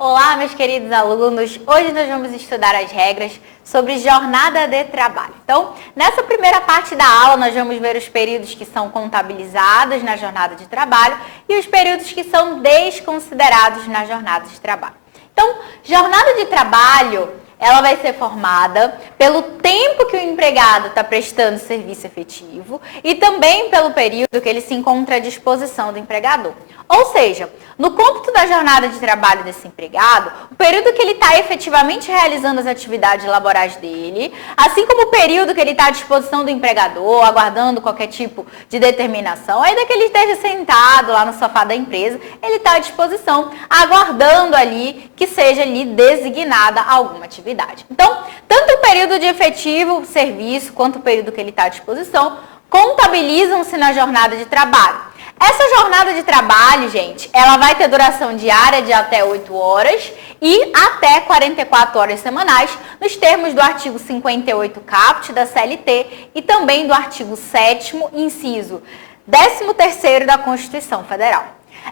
Olá, meus queridos alunos! Hoje nós vamos estudar as regras sobre jornada de trabalho. Então, nessa primeira parte da aula, nós vamos ver os períodos que são contabilizados na jornada de trabalho e os períodos que são desconsiderados na jornada de trabalho. Então, jornada de trabalho, ela vai ser formada pelo tempo que o empregado está prestando serviço efetivo e também pelo período que ele se encontra à disposição do empregador. Ou seja, no cômputo da jornada de trabalho desse empregado, o período que ele está efetivamente realizando as atividades laborais dele, assim como o período que ele está à disposição do empregador, aguardando qualquer tipo de determinação, ainda que ele esteja sentado lá no sofá da empresa, ele está à disposição, aguardando ali que seja lhe designada alguma atividade. Então, tanto o período de efetivo serviço, quanto o período que ele está à disposição, contabilizam-se na jornada de trabalho. Essa jornada de trabalho, gente, ela vai ter duração diária de até 8 horas e até 44 horas semanais, nos termos do artigo 58 caput da CLT e também do artigo 7º, inciso 13º da Constituição Federal.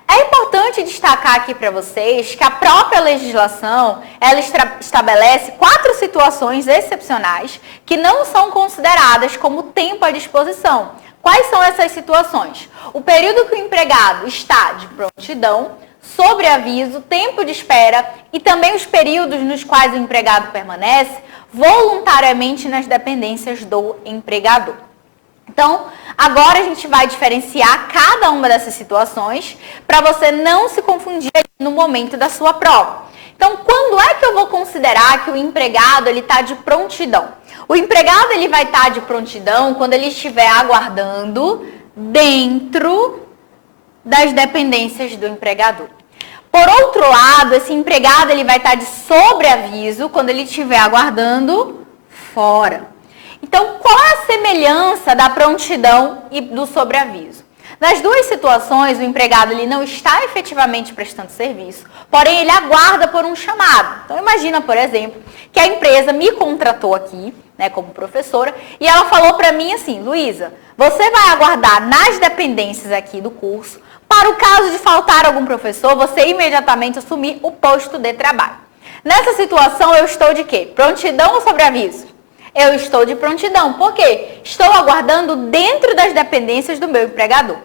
É importante destacar aqui para vocês que a própria legislação, ela estabelece 4 situações excepcionais que não são consideradas como tempo à disposição. Quais são essas situações? O período que o empregado está de prontidão, sobreaviso, tempo de espera e também os períodos nos quais o empregado permanece voluntariamente nas dependências do empregador. Então, agora a gente vai diferenciar cada uma dessas situações para você não se confundir no momento da sua prova. Então, quando é que eu vou considerar que o empregado está de prontidão? O empregado ele vai estar de prontidão quando ele estiver aguardando dentro das dependências do empregador. Por outro lado, esse empregado ele vai estar de sobreaviso quando ele estiver aguardando fora. Então, qual é a semelhança da prontidão e do sobreaviso? Nas duas situações, o empregado ele não está efetivamente prestando serviço, porém ele aguarda por um chamado. Então, imagina, por exemplo, que a empresa me contratou aqui, como professora, e ela falou para mim assim: Luísa, você vai aguardar nas dependências aqui do curso, para o caso de faltar algum professor, você imediatamente assumir o posto de trabalho. Nessa situação, eu estou de quê? Prontidão ou sobreaviso? Eu estou de prontidão. Por quê? Estou aguardando dentro das dependências do meu empregador.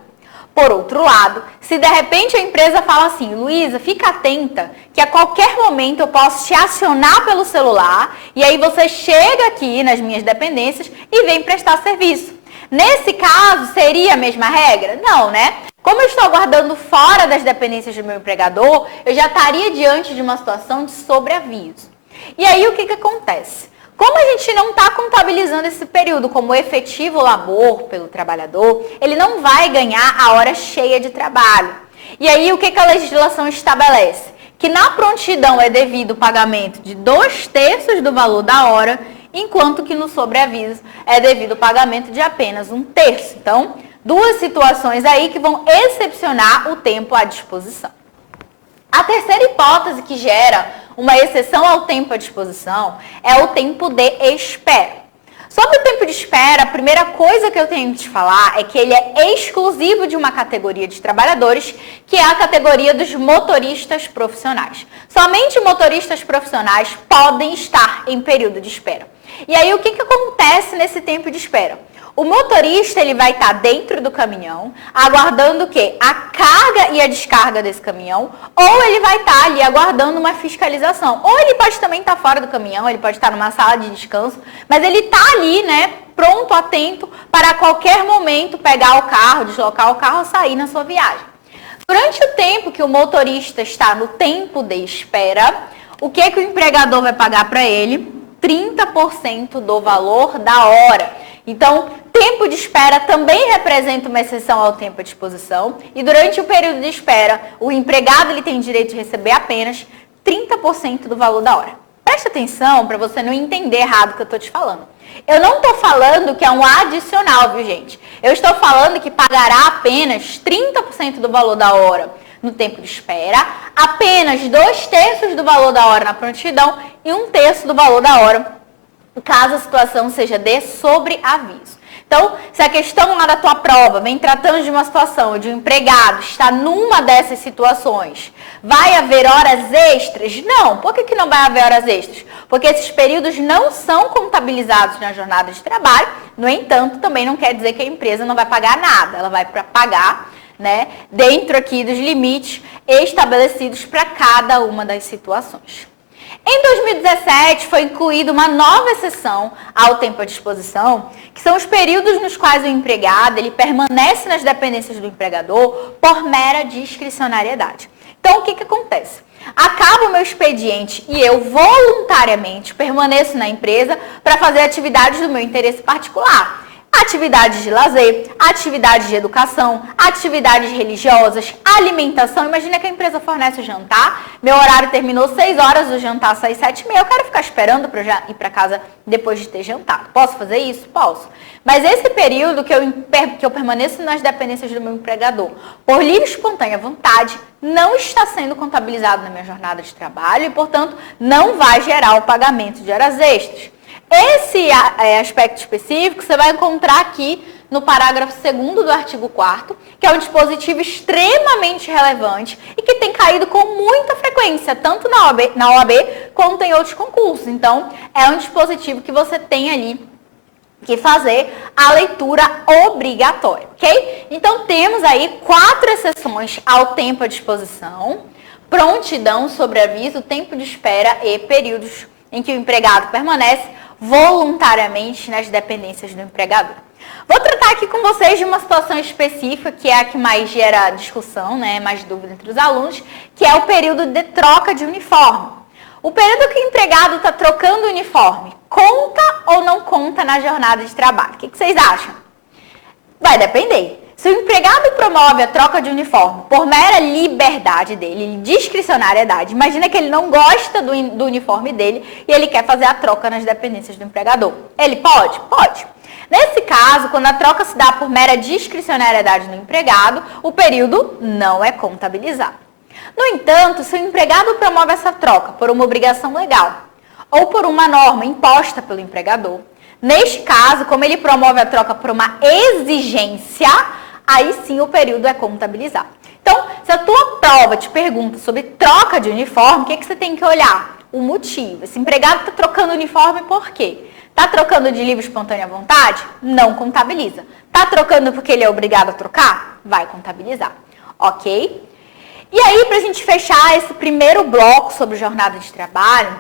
Por outro lado, se de repente a empresa fala assim: Luísa, fica atenta que a qualquer momento eu posso te acionar pelo celular e aí você chega aqui nas minhas dependências e vem prestar serviço. Nesse caso, seria a mesma regra? Não, né? Como eu estou aguardando fora das dependências do meu empregador, eu já estaria diante de uma situação de sobreaviso. E aí o que acontece? Como a gente não está contabilizando esse período como efetivo labor pelo trabalhador, ele não vai ganhar a hora cheia de trabalho. E aí o que a legislação estabelece? Que na prontidão é devido o pagamento de 2/3 do valor da hora, enquanto que no sobreaviso é devido o pagamento de apenas 1/3. Então, duas situações aí que vão excepcionar o tempo à disposição. A terceira hipótese que gera uma exceção ao tempo à disposição é o tempo de espera. Sobre o tempo de espera, a primeira coisa que eu tenho que te falar é que ele é exclusivo de uma categoria de trabalhadores, que é a categoria dos motoristas profissionais. Somente motoristas profissionais podem estar em período de espera. E aí, o que acontece nesse tempo de espera? O motorista ele vai estar dentro do caminhão, aguardando o quê? A carga e a descarga desse caminhão, ou ele vai estar ali aguardando uma fiscalização. Ou ele pode também estar fora do caminhão, ele pode estar numa sala de descanso, mas ele está ali, pronto, atento, para a qualquer momento pegar o carro, deslocar o carro, sair na sua viagem. Durante o tempo que o motorista está no tempo de espera, o que o empregador vai pagar para ele? 30% do valor da hora. Então, tempo de espera também representa uma exceção ao tempo à disposição e durante o período de espera, o empregado ele tem direito de receber apenas 30% do valor da hora. Preste atenção para você não entender errado o que eu estou te falando. Eu não estou falando que é um adicional, viu, gente? Eu estou falando que pagará apenas 30% do valor da hora no tempo de espera, apenas 2/3 do valor da hora na prontidão e 1/3 do valor da hora caso a situação seja de sobreaviso. Então, se a questão lá da tua prova vem tratando de uma situação onde o empregado está numa dessas situações, vai haver horas extras? Não. Por que não vai haver horas extras? Porque esses períodos não são contabilizados na jornada de trabalho. No entanto, também não quer dizer que a empresa não vai pagar nada. Ela vai pagar, né, dentro aqui dos limites estabelecidos para cada uma das situações. Em 2017, foi incluída uma nova exceção ao tempo à disposição, que são os períodos nos quais o empregado ele permanece nas dependências do empregador por mera discricionariedade. Então, o que acontece? Acaba o meu expediente e eu voluntariamente permaneço na empresa para fazer atividades do meu interesse particular. Atividades de lazer, atividades de educação, atividades religiosas, alimentação. Imagina que a empresa fornece o jantar, meu horário terminou 6 horas, o jantar sai 7h30, eu quero ficar esperando para já ir para casa depois de ter jantado. Posso fazer isso? Posso. Mas esse período que eu permaneço nas dependências do meu empregador, por livre e espontânea vontade, não está sendo contabilizado na minha jornada de trabalho e, portanto, não vai gerar o pagamento de horas extras. Esse aspecto específico você vai encontrar aqui no parágrafo 2º do artigo 4º, que é um dispositivo extremamente relevante e que tem caído com muita frequência, tanto na OAB quanto em outros concursos. Então, é um dispositivo que você tem ali que fazer a leitura obrigatória, ok? Então, temos aí 4 exceções ao tempo à disposição: prontidão, sobreaviso, tempo de espera e períodos em que o empregado permanece voluntariamente nas dependências do empregador. Vou tratar aqui com vocês de uma situação específica, que é a que mais gera discussão, né, mais dúvida entre os alunos, que é o período de troca de uniforme. O período que o empregado está trocando o uniforme, conta ou não conta na jornada de trabalho? O que vocês acham? Vai depender. Se o empregado promove a troca de uniforme por mera liberdade dele, discricionariedade, imagina que ele não gosta do uniforme dele e ele quer fazer a troca nas dependências do empregador. Ele pode? Pode. Nesse caso, quando a troca se dá por mera discricionariedade do empregado, o período não é contabilizado. No entanto, se o empregado promove essa troca por uma obrigação legal ou por uma norma imposta pelo empregador, neste caso, como ele promove a troca por uma exigência, aí sim o período é contabilizado. Então, se a tua prova te pergunta sobre troca de uniforme, o que você tem que olhar? O motivo. Esse empregado está trocando uniforme por quê? Está trocando de livre e espontânea vontade? Não contabiliza. Está trocando porque ele é obrigado a trocar? Vai contabilizar. Ok? E aí, para a gente fechar esse primeiro bloco sobre jornada de trabalho,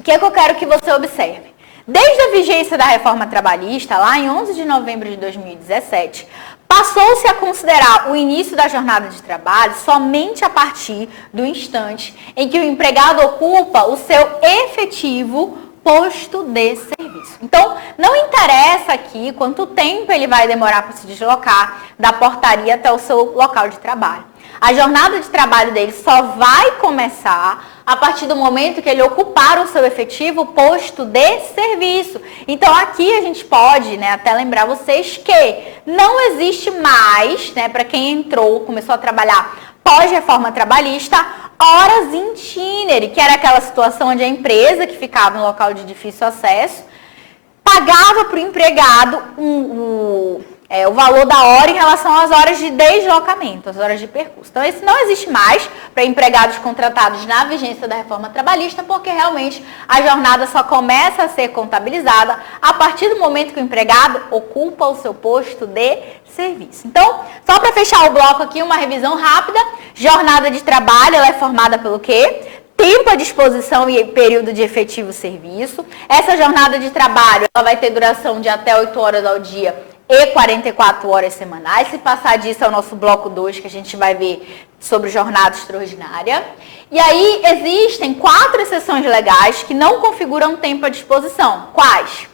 o que é que eu quero que você observe? Desde a vigência da reforma trabalhista, lá em 11 de novembro de 2017, passou-se a considerar o início da jornada de trabalho somente a partir do instante em que o empregado ocupa o seu efetivo posto de serviço. Então, não interessa aqui quanto tempo ele vai demorar para se deslocar da portaria até o seu local de trabalho. A jornada de trabalho dele só vai começar a partir do momento que ele ocupar o seu efetivo posto de serviço. Então, aqui a gente pode, né, até lembrar vocês que não existe mais, né, para quem entrou, começou a trabalhar pós-reforma trabalhista, horas in itinere, que era aquela situação onde a empresa que ficava no local de difícil acesso pagava para o empregado o valor da hora em relação às horas de deslocamento, as horas de percurso. Então, isso não existe mais para empregados contratados na vigência da reforma trabalhista, porque realmente a jornada só começa a ser contabilizada a partir do momento que o empregado ocupa o seu posto de serviço. Então, só para fechar o bloco aqui, uma revisão rápida. Jornada de trabalho, ela é formada pelo quê? Tempo à disposição e período de efetivo serviço. Essa jornada de trabalho, ela vai ter duração de até 8 horas ao dia e 44 horas semanais. Se passar disso é o nosso bloco 2, que a gente vai ver sobre jornada extraordinária. E aí existem 4 exceções legais que não configuram tempo à disposição. Quais?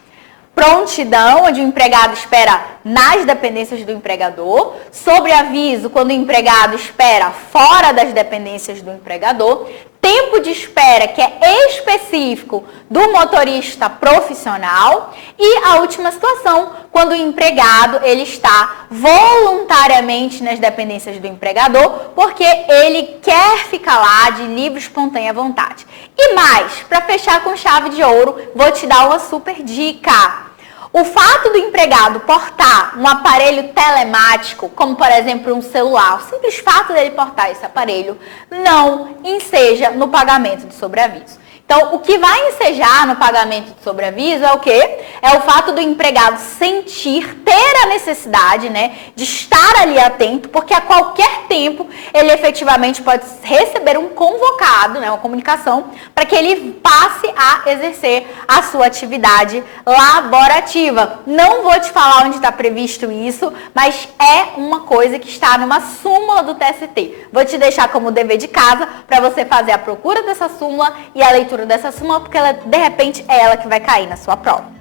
Prontidão, onde o empregado espera nas dependências do empregador. Sobreaviso, quando o empregado espera fora das dependências do empregador. Tempo de espera, que é específico do motorista profissional. E a última situação, quando o empregado ele está voluntariamente nas dependências do empregador, porque ele quer ficar lá de livre e espontânea vontade. E mais, para fechar com chave de ouro, vou te dar uma super dica. O fato do empregado portar um aparelho telemático, como por exemplo um celular, o simples fato dele portar esse aparelho, não enseja no pagamento de sobreaviso. Então, o que vai ensejar no pagamento de sobreaviso é o quê? É o fato do empregado sentir, ter a necessidade, né, de estar ali atento, porque a qualquer tempo ele efetivamente pode receber um convocado, né, uma comunicação, para que ele passe a exercer a sua atividade laborativa. Não vou te falar onde está previsto isso, mas é uma coisa que está numa súmula do TST. Vou te deixar como dever de casa para você fazer a procura dessa súmula e a leitura dessa súmula, porque ela, de repente é ela que vai cair na sua prova.